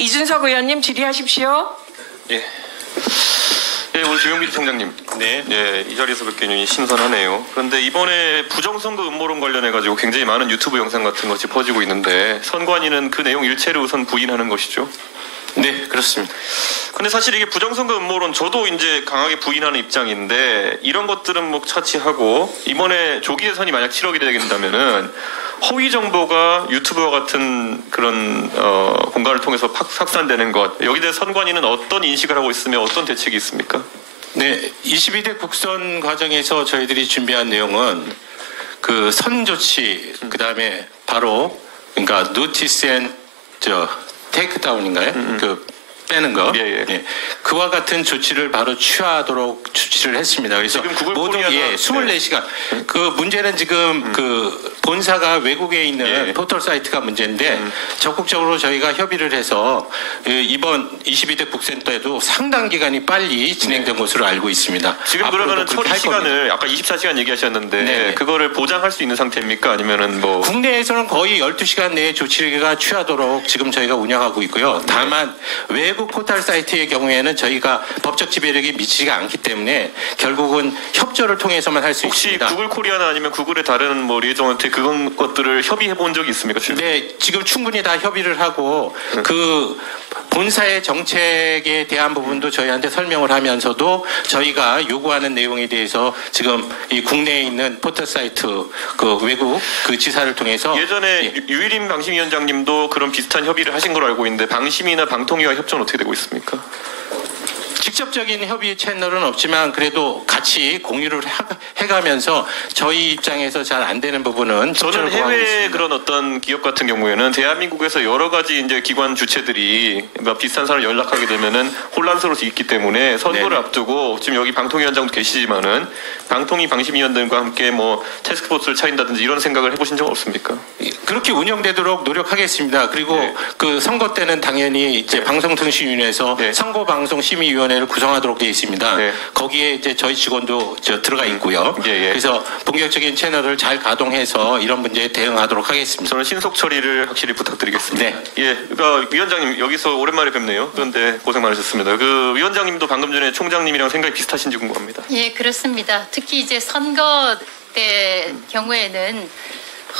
이준석 의원님 질의하십시오. 예. 예, 오늘 김용민 총장님. 네. 예, 이 자리에서 뵙기는 신선하네요. 그런데 이번에 부정선거 음모론 관련해가지고 굉장히 많은 유튜브 영상 같은 것이 퍼지고 있는데 선관위는 그 내용 일체를 우선 부인하는 것이죠. 네, 그렇습니다. 근데 사실 이게 부정선거 음모론 저도 이제 강하게 부인하는 입장인데 이런 것들은 뭐 차치하고 이번에 조기 대선이 만약 치러게 된다면은 허위 정보가 유튜브와 같은 그런 공간을 통해서 확산되는 것 여기 대해 선관위는 어떤 인식을 하고 있으며 어떤 대책이 있습니까? 네, 22대 국선 과정에서 저희들이 준비한 내용은 그 선 조치 그다음에 바로 그러니까 노티스 앤 테이크다운인가요? 그 빼는 거. 예. 예. 그와 같은 조치를 바로 취하도록 조치를 했습니다. 그래서 모든 24시간. 그 문제는 지금 그 본사가 외국에 있는 포털 사이트가 문제인데 적극적으로 저희가 협의를 해서 이번 22대 국선 때도 상당 기간이 빨리 진행된 것으로 알고 있습니다. 지금 그러면은 처리 시간을 아까 24시간 얘기하셨는데 그거를 보장할 수 있는 상태입니까? 아니면은 뭐 국내에서는 거의 12시간 내에 조치가 취하도록 지금 저희가 운영하고 있고요. 다만 외국 포털 사이트의 경우에는 저희가 법적 지배력이 미치지가 않기 때문에 결국은 협조를 통해서만 할 수 있습니다. 혹시 구글 코리아나 아니면 구글의 다른 뭐 리에이전한테 그런 것들을 협의해 본 적이 있습니까? 네, 지금 충분히 다 협의를 하고 그 본사의 정책에 대한 부분도 저희한테 설명을 하면서도 저희가 요구하는 내용에 대해서 지금 이 국내에 있는 포털 사이트 그 외국 그 지사를 통해서 예전에 유일임 방심위원장님도 그런 비슷한 협의를 하신 걸로 알고 있는데 방심이나 방통위와 협조는 어떻게 되고 있습니까? 직접적인 협의 채널은 없지만 그래도 같이 공유를 해가면서 저희 입장에서 잘 안 되는 부분은 저는 해외 그런 어떤 기업 같은 경우에는 대한민국에서 여러 가지 이제 기관 주체들이 비슷한 사람을 연락하게 되면은 혼란스러울 수 있기 때문에 선거를 앞두고 지금 여기 방통위원장도 계시지만은 방통위 방심위원들과 함께 뭐 태스크포스를 차린다든지 이런 생각을 해보신 적 없습니까? 그렇게 운영되도록 노력하겠습니다. 그리고 그 선거 때는 당연히 이제 방송통신위원회에서 선거방송심의위원회를 구성하도록 되어 있습니다. 거기에 이제 저희 직원도 들어가 있고요. 그래서 본격적인 채널을 잘 가동해서 이런 문제에 대응하도록 하겠습니다. 저는 신속 처리를 확실히 부탁드리겠습니다. 예, 그러니까 위원장님 여기서 오랜만에 뵙네요. 그런데 고생 많으셨습니다. 그 위원장님도 방금 전에 총장님이랑 생각이 비슷하신지 궁금합니다. 예, 그렇습니다. 특히 이제 선거 때 경우에는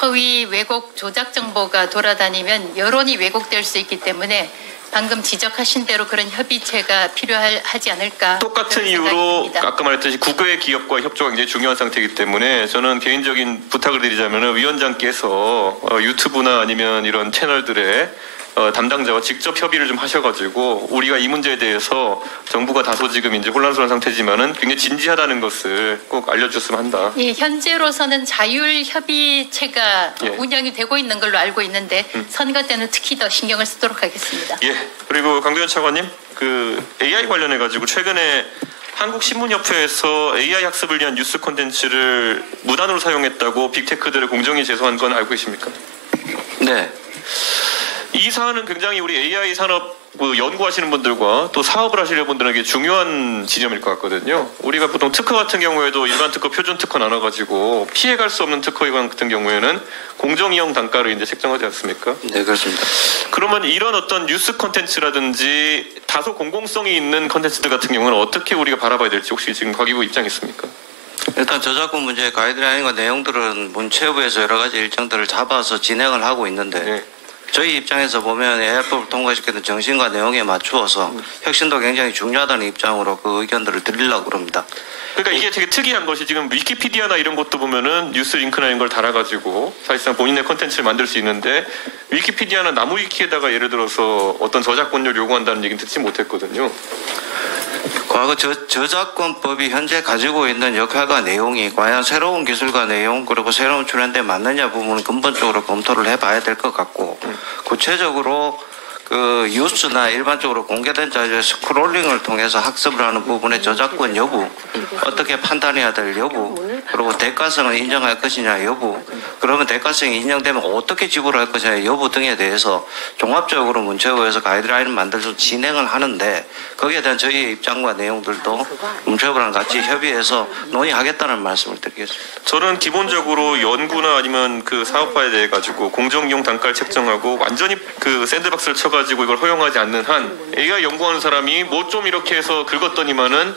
허위 왜곡 조작 정보가 돌아다니면 여론이 왜곡될 수 있기 때문에 방금 지적하신 대로 그런 협의체가 필요하지 않을까. 똑같은 이유로 아까 말했듯이 국외 기업과 협조가 굉장히 중요한 상태이기 때문에 저는 개인적인 부탁을 드리자면 위원장께서 유튜브나 아니면 이런 채널들의 담당자와 직접 협의를 좀 하셔가지고 우리가 이 문제에 대해서 정부가 다소 지금 이제 혼란스러운 상태지만은 굉장히 진지하다는 것을 꼭 알려줬으면 한다. 예, 현재로서는 자율협의체가 운영이 되고 있는 걸로 알고 있는데 선거 때는 특히 더 신경을 쓰도록 하겠습니다. 예, 그리고 강병현 차관님 그 AI 관련해가지고 최근에 한국신문협회에서 AI 학습을 위한 뉴스 콘텐츠를 무단으로 사용했다고 빅테크들을 공정히 제소한 건 알고 계십니까? 네. 이 사안은 굉장히 우리 AI 산업 연구하시는 분들과 또 사업을 하시려는 분들에게 중요한 지점일 것 같거든요. 우리가 보통 특허 같은 경우에도 일반 특허, 표준 특허 나눠가지고 피해갈 수 없는 특허 같은 경우에는 공정이용 단가를 이제 책정하지 않습니까? 네, 그렇습니다. 그러면 이런 어떤 뉴스 콘텐츠라든지 다소 공공성이 있는 콘텐츠들 같은 경우는 어떻게 우리가 바라봐야 될지 혹시 지금 과기부 입장이 있습니까? 일단 저작권 문제의 가이드라인과 내용들은 문체부에서 여러 가지 일정들을 잡아서 진행을 하고 있는데 저희 입장에서 보면 AI법을 통과시키는 정신과 내용에 맞추어서 혁신도 굉장히 중요하다는 입장으로 그 의견들을 드리려고 합니다. 그러니까 이게 되게 특이한 것이 지금 위키피디아나 이런 것도 보면은 뉴스 링크나 이런 걸 달아가지고 사실상 본인의 컨텐츠를 만들 수 있는데 위키피디아나 나무위키에다가 예를 들어서 어떤 저작권료를 요구한다는 얘기는 듣지 못했거든요. 과거 저작권법이 현재 가지고 있는 역할과 내용이 과연 새로운 기술과 내용 그리고 새로운 트렌드에 맞느냐 부분은 근본적으로 검토를 해봐야 될 것 같고 구체적으로 그 뉴스나 일반적으로 공개된 자료의 스크롤링을 통해서 학습을 하는 부분의 저작권 여부 어떻게 판단해야 될 여부 그리고 대가성을 인정할 것이냐 여부, 그러면 대가성이 인정되면 어떻게 지불할 것이냐 여부 등에 대해서 종합적으로 문체부에서 가이드라인을 만들어서 진행을 하는데 거기에 대한 저희의 입장과 내용들도 문체부랑 같이 협의해서 논의하겠다는 말씀을 드리겠습니다. 저는 기본적으로 연구나 아니면 그 사업화에 대해 가지고 공정이용 단가를 책정하고 완전히 그 샌드박스를 쳐가지고 이걸 허용하지 않는 한 AI 연구하는 사람이 뭐 좀 이렇게 해서 긁었더니만은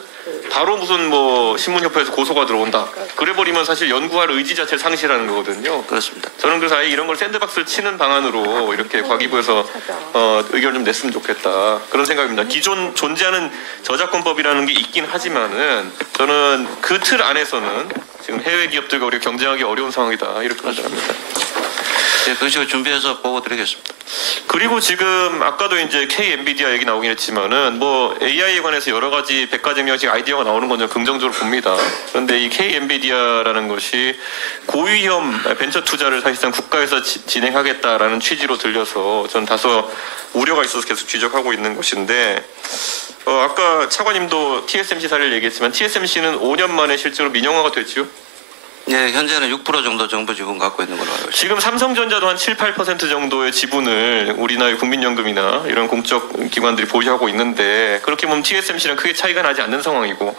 바로 무슨 뭐 신문협회에서 고소가 들어온다. 그래버리면 사실 연구할 의지 자체를 상실하는 거거든요. 그렇습니다. 저는 그래서 아예 이런 걸 샌드박스를 치는 방안으로 이렇게 과기부에서 의견을 좀 냈으면 좋겠다. 그런 생각입니다. 기존 존재하는 저작권법이라는 게 있긴 하지만은 저는 그 틀 안에서는 지금 해외 기업들과 우리가 경쟁하기 어려운 상황이다. 이렇게 판단합니다. 네, 그 식으로 준비해서 보고 드리겠습니다. 그리고 지금 아까도 이제 K 엔비디아 얘기 나오긴 했지만은 뭐 AI에 관해서 여러 가지 백과쟁명식 아이디어가 나오는 건 저는 긍정적으로 봅니다. 그런데 이 K 엔비디아라는 것이 고위험 벤처 투자를 사실상 국가에서 진행하겠다라는 취지로 들려서 저는 다소 우려가 있어서 계속 지적하고 있는 것인데 아까 차관님도 TSMC 사례를 얘기했지만 TSMC는 5년 만에 실제로 민영화가 됐죠. 네, 현재는 6% 정도 정부 지분 갖고 있는 걸로 알고 있습니다. 지금 삼성전자도 한 7, 8% 정도의 지분을 우리나라의 국민연금이나 이런 공적 기관들이 보유하고 있는데 그렇게 보면 TSMC랑 크게 차이가 나지 않는 상황이고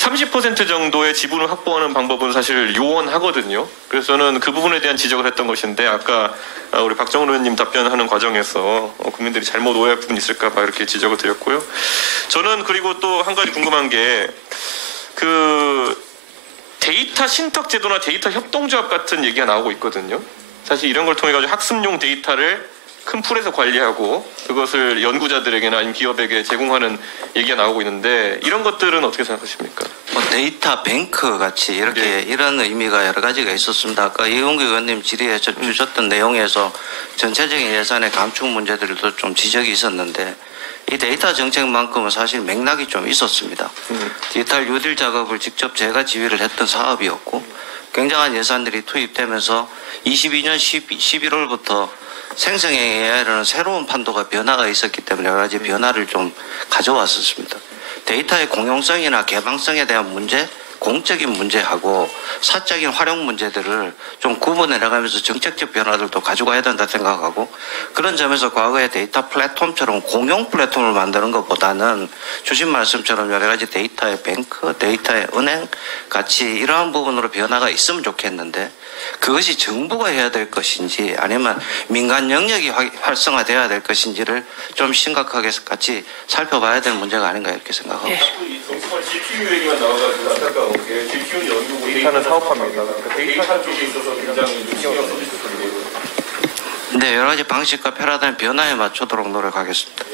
30% 정도의 지분을 확보하는 방법은 사실 요원하거든요. 그래서 저는 그 부분에 대한 지적을 했던 것인데 아까 우리 박정훈 의원님 답변하는 과정에서 국민들이 잘못 오해할 부분이 있을까 봐 이렇게 지적을 드렸고요. 저는 그리고 또 한 가지 궁금한 게 데이터 신탁 제도나 데이터 협동조합 같은 얘기가 나오고 있거든요. 사실 이런 걸 통해 가지고 학습용 데이터를 큰 풀에서 관리하고 그것을 연구자들에게나 아니면 기업에게 제공하는 얘기가 나오고 있는데 이런 것들은 어떻게 생각하십니까? 뭐 데이터 뱅크 같이 이렇게 이런 의미가 여러 가지가 있었습니다. 아까 이용규 의원님 질의에 주셨던 내용에서 전체적인 예산의 감축 문제들도 좀 지적이 있었는데 이 데이터 정책만큼은 사실 맥락이 좀 있었습니다. 디지털 뉴딜 작업을 직접 제가 지휘를 했던 사업이었고 굉장한 예산들이 투입되면서 22년 11월부터 생성형 AI라는 새로운 판도가 변화가 있었기 때문에 여러 가지 변화를 좀 가져왔었습니다. 데이터의 공용성이나 개방성에 대한 문제, 공적인 문제하고 사적인 활용 문제들을 좀 구분해 나가면서 정책적 변화들도 가져가야 된다 생각하고 그런 점에서 과거의 데이터 플랫폼처럼 공용 플랫폼을 만드는 것보다는 주신 말씀처럼 여러 가지 데이터의 뱅크, 데이터의 은행 같이 이러한 부분으로 변화가 있으면 좋겠는데 그것이 정부가 해야 될 것인지 아니면 민간 영역이 활성화돼야 될 것인지를 좀 심각하게 같이 살펴봐야 될 문제가 아닌가 이렇게 생각하고 있습니다. 정말 GPU 얘기만 나와가지고 안타까운 게 GPU는 연구고 데이터는 사업화입니다. 그러니까 데이터 쪽에 있어서 굉장히 신경 써주실 겁니다. 네, 여러 가지 방식과 패러다임 변화에 맞추도록 노력하겠습니다.